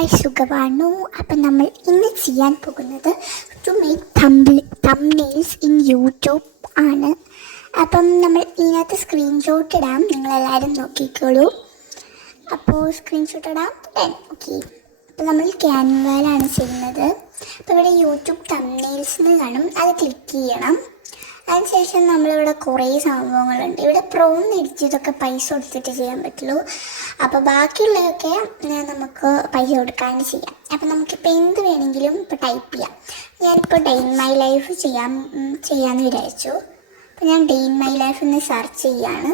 Guys സുഖമാണോ? അപ്പം നമ്മൾ ഇന്ന് ചെയ്യാൻ പോകുന്നത് to make thumbnails in YouTube ആണ്. അപ്പം നമ്മൾ ഇതിനകത്ത് സ്ക്രീൻഷോട്ട് ഇടാം, നിങ്ങളെല്ലാവരും നോക്കിക്കോളൂ. അപ്പോൾ സ്ക്രീൻഷോട്ട് ഇടാം. ഓക്കെ, അപ്പോൾ നമ്മൾ ക്യാൻവയിലാണ് ചെയ്യുന്നത്. അപ്പോൾ ഇവിടെ യൂട്യൂബ് തംബ്നെയിൽസ് കാണും, അത് ക്ലിക്ക് ചെയ്യണം. അതിനുശേഷം നമ്മളിവിടെ കുറേ സംഭവങ്ങളുണ്ട്. ഇവിടെ പ്രോന്ന് ഇതൊക്കെ പൈസ കൊടുത്തിട്ട് ചെയ്യാൻ പറ്റുള്ളൂ. അപ്പോൾ ബാക്കിയുള്ളതൊക്കെ നമുക്ക് പൈസ കൊടുക്കാണ്ട് ചെയ്യാം. അപ്പോൾ നമുക്കിപ്പോൾ എന്ത് വേണമെങ്കിലും ഇപ്പോൾ ടൈപ്പ് ചെയ്യാം. ഞാനിപ്പോൾ ഡേ ഇൻ മൈ ലൈഫ് ചെയ്യാമെന്ന് വിചാരിച്ചു. അപ്പോൾ ഞാൻ ഡേ ഇൻ മൈ ലൈഫ് എന്ന് സെർച്ച് ചെയ്യാണ്.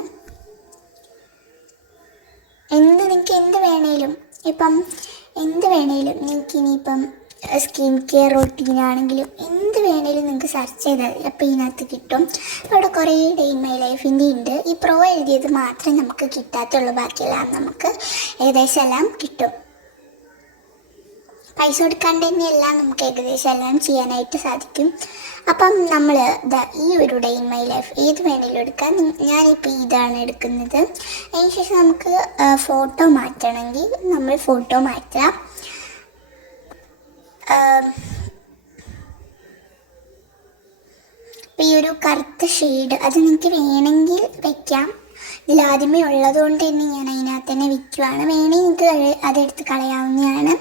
നിങ്ങൾക്ക് എന്ത് വേണേലും നിങ്ങൾക്ക് ഇനിയിപ്പം സ്കിൻ കെയർ റൊട്ടീനാണെങ്കിലും എന്ത് വേണേലും നിങ്ങൾക്ക് സെർച്ച് ചെയ്താൽ അപ്പോൾ ഇതിനകത്ത് കിട്ടും. അവിടെ കുറേ ഡേ ഇൻ മൈ ലൈഫിൻ്റെ ഉണ്ട്. ഈ പ്രോ എഴുതിയത് മാത്രമേ നമുക്ക് കിട്ടാത്തുള്ളൂ, ബാക്കിയെല്ലാം നമുക്ക് ഏകദേശം എല്ലാം കിട്ടും. പൈസ കൊടുക്കാണ്ട് തന്നെയെല്ലാം നമുക്ക് ഏകദേശം എല്ലാം ചെയ്യാനായിട്ട് സാധിക്കും. അപ്പം നമ്മൾ ഈ ഒരു ഡേ ഇൻ മൈ ലൈഫ് ഏത് വേണേലും എടുക്കാം. ഞാനിപ്പോൾ ഇതാണ് എടുക്കുന്നത്. അതിനുശേഷം നമുക്ക് ഫോട്ടോ മാറ്റണമെങ്കിൽ നമ്മൾ ഫോട്ടോ മാറ്റാം. ഈ ഒരു കറുത്ത ഷെയ്ഡ് അത് നിങ്ങൾക്ക് വേണമെങ്കിൽ വയ്ക്കാം. ഇതിലാദ്യമേ ഉള്ളതുകൊണ്ട് തന്നെ ഞാൻ അതിനകത്ത് തന്നെ വയ്ക്കുവാണ്. വേണമെങ്കിൽ നിങ്ങൾക്ക് അതെടുത്ത് കളയാവുന്നതാണ്.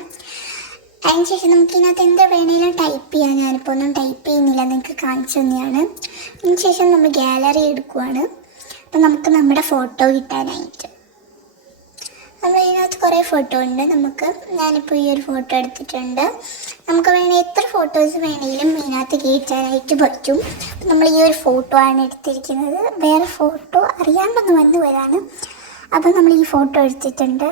അതിനുശേഷം നമുക്ക് ഇതിനകത്ത് എന്താ വേണമെങ്കിലും ടൈപ്പ് ചെയ്യാം. ഞാനിപ്പോൾ ഒന്നും ടൈപ്പ് ചെയ്യുന്നില്ല, നിങ്ങൾക്ക് കാണിച്ചു തന്നെയാണ്. അതിനുശേഷം നമ്മൾ ഗാലറി എടുക്കുവാണ്. അപ്പം നമുക്ക് നമ്മുടെ ഫോട്ടോ കിട്ടാനായിട്ട് നമ്മൾ ഇതിനകത്ത് കുറേ ഫോട്ടോ ഉണ്ട്. ഞാനിപ്പോൾ ഈ ഒരു ഫോട്ടോ എടുത്തിട്ടുണ്ട്. നമുക്ക് വേണമെങ്കിൽ എത്ര ഫോട്ടോസ് വേണമെങ്കിലും ഇതിനകത്ത് കയറ്റാനായിട്ട് പറ്റും. നമ്മൾ ഈ ഒരു ഫോട്ടോ ആണ് എടുത്തിരിക്കുന്നത്. വേറെ ഫോട്ടോ അറിയാണ്ടൊന്ന് വന്നു വരാണ്. അപ്പോൾ നമ്മൾ ഈ ഫോട്ടോ എടുത്തിട്ടുണ്ട്.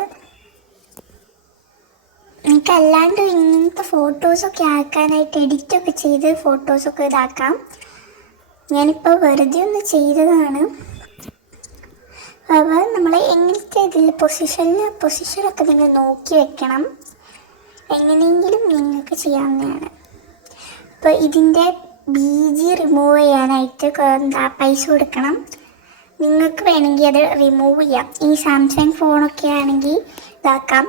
നിങ്ങൾക്ക് അല്ലാണ്ട് ഇങ്ങനത്തെ ഫോട്ടോസൊക്കെ ആക്കാനായിട്ട് എഡിറ്റൊക്കെ ചെയ്ത് ഫോട്ടോസൊക്കെ ഇതാക്കാം. ഞാനിപ്പോൾ വെറുതെ ഒന്ന് ചെയ്തതാണ്. അപ്പോൾ നമ്മൾ എങ്ങനത്തെ ഇതിൽ പൊസിഷനൊക്കെ നിങ്ങൾ നോക്കി വെക്കണം. എങ്ങനെയെങ്കിലും നിങ്ങൾക്ക് ചെയ്യാവുന്നതാണ്. അപ്പോൾ ഇതിൻ്റെ BG റിമൂവ് ചെയ്യാനായിട്ട് പൈസ കൊടുക്കണം. നിങ്ങൾക്ക് വേണമെങ്കിൽ അത് റിമൂവ് ചെയ്യാം. ഈ സാംസങ് ഫോണൊക്കെ ആണെങ്കിൽ ഇതാക്കാം.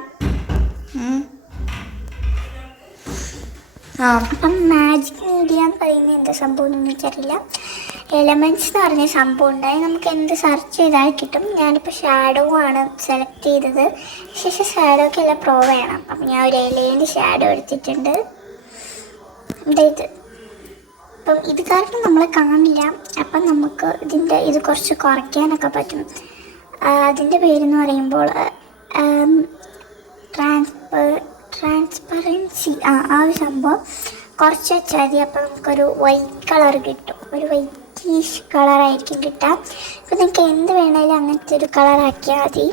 അപ്പം മാജിക് മീഡിയ എന്ന് പറയുന്നത് എന്താ സംഭവം എന്ന് എനിക്കറിയില്ല. എലമെൻറ്റ്സ് എന്ന് പറഞ്ഞ സംഭവം ഉണ്ടായി. നമുക്ക് എന്ത് സെർച്ച് ചെയ്താൽ കിട്ടും. ഞാനിപ്പോൾ ഷാഡോ ആണ് സെലക്ട് ചെയ്തത്. ശേഷം ഷാഡോക്ക് എല്ലാം പ്രോ വേണം. അപ്പം ഞാൻ ഒരു ഇലേൻ്റെ ഷാഡോ എടുത്തിട്ടുണ്ട്. ഇത് അപ്പം ഇത് കാരണം നമ്മൾ കാണില്ല. അപ്പം നമുക്ക് ഇത് കുറച്ച് കുറയ്ക്കാനൊക്കെ പറ്റും. അതിൻ്റെ പേരെന്ന് പറയുമ്പോൾ ട്രാൻസ്പെറൻസി ആ ഒരു സംഭവം കുറച്ച് വെച്ചാൽ മതി. അപ്പോൾ നമുക്കൊരു വൈറ്റ് കളർ കിട്ടും. ഒരു വൈറ്റിഷ് കളറായിരിക്കും കിട്ടുക. അപ്പോൾ നിങ്ങൾക്ക് എന്ത് വേണമെങ്കിലും അങ്ങനത്തെ ഒരു കളറാക്കിയാൽ മതി.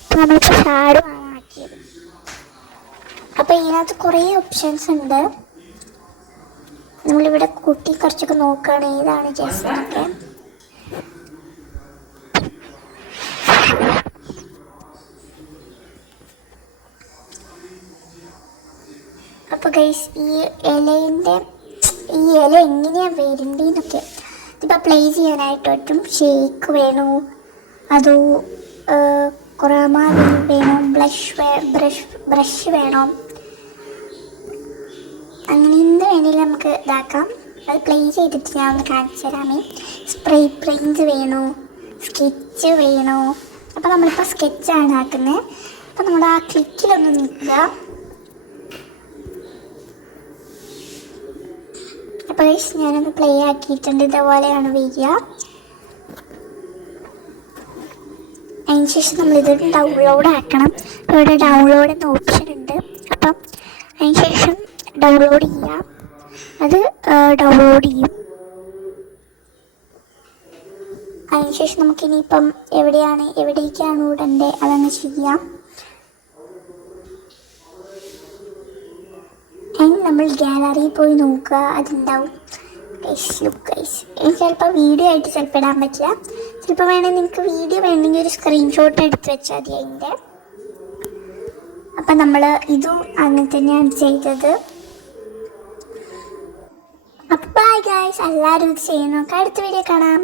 അപ്പോൾ നമ്മളിപ്പോൾ ഷാഡോ ആണ് ആക്കിയത്. അപ്പോൾ ഇതിനകത്ത് കുറേ ഓപ്ഷൻസ് ഉണ്ട്. നമ്മളിവിടെ കൂട്ടി കുറച്ചൊക്കെ നോക്കുകയാണ് ഏതാണ് ജസ്റ്റൊക്കെ. അപ്പോൾ ഗൈസ് ഈ ഇല എങ്ങനെയാണ് വരേണ്ടതെന്നൊക്കെ ഇതിപ്പോൾ പ്ലേ ചെയ്യാനായിട്ട് പറ്റും. ഷേക്ക് വേണോ അതോ ക്രമ വേണോ ബ്രഷ് വേണോ അങ്ങനെ എന്ത് വേണമെങ്കിലും നമുക്ക് ഇതാക്കാം. അത് പ്ലേ ചെയ്തിട്ട് ഞാൻ ഒന്ന് കാണിച്ചു തരാമേ. സ്പ്രേ പെയിൻറ്റ് വേണോ സ്കെച്ച് വേണോ. അപ്പോൾ നമ്മളിപ്പോൾ സ്കെച്ചാണ് ആക്കുന്നത്. അപ്പോൾ നമ്മൾ ആ ക്ലിക്കിലൊന്ന് നിൽക്കുക. അപ്പോൾ ഞാനൊന്ന് പ്ലേ ആക്കിയിട്ടുണ്ട്. ഇതേപോലെയാണ് വരിക. അതിനുശേഷം നമ്മളിത് ഡൗൺലോഡ് ആക്കണം. അപ്പോൾ ഇവിടെ ഡൗൺലോഡ് എന്ന ഓപ്ഷൻ ഉണ്ട്. അപ്പം അതിനുശേഷം ഡൗൺലോഡ് ചെയ്യാം. അത് ഡൗൺലോഡ് ചെയ്യും. അതിനുശേഷം നമുക്കിനിയിപ്പം എവിടേക്കാണ് ഇടേണ്ടത് അതങ്ങ് ചെയ്യാം. നമ്മൾ ഗാലറിയിൽ പോയി നോക്കുക, അതുണ്ടാവും. ചിലപ്പോൾ വീഡിയോ ആയിട്ട് ചിലപ്പോൾ ഇടാൻ പറ്റില്ല. ചിലപ്പോൾ വേണമെങ്കിൽ നിങ്ങൾക്ക് വീഡിയോ വേണമെങ്കിൽ ഒരു സ്ക്രീൻഷോട്ട് എടുത്ത് വെച്ചാൽ മതി അതിൻ്റെ. അപ്പം നമ്മൾ ഇതും അങ്ങനെ തന്നെയാണ് ചെയ്തത്. അപ്പോൾ ബൈ ഗൈസ്, എല്ലാവരും ഇത് ചെയ്യുന്നു. അടുത്ത വീഡിയോ കാണാം.